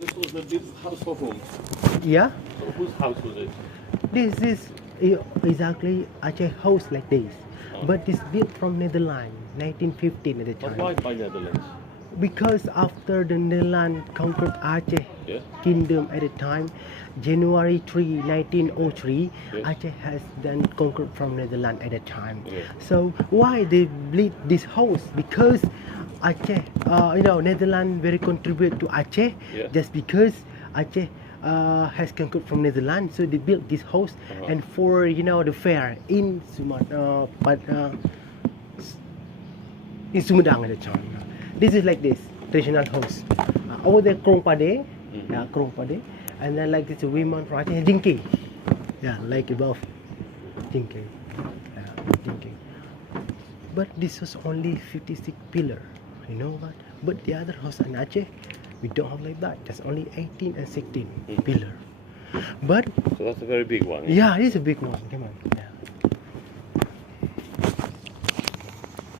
This was the big house for whom? Yeah, So whose house was it? this is exactly Aceh house like this, but it's built from Netherlands, 1915 at the But time. why by Netherlands? Because after the Netherlands conquered Aceh Yeah. kingdom at the time, January 3, 1903, Yes. Aceh has then conquered from Netherlands at the time. Yeah. So why they built this house? Because Aceh, Netherlands very contribute to Aceh. Yeah. Just because Aceh has conquered from Netherlands, so they built this house and for the fair in in Sumedang at the time. This is like this traditional house. Over there, kepada, kepada, and then like this women from Aceh, jingke. Yeah, like above, jingke. Jingke. But this was only 56 pillar, you know what? But the other house in Aceh, we don't have like that. Just only 18 and 16 pillar. But So that's a very big one. yeah, it's a big one. Come on.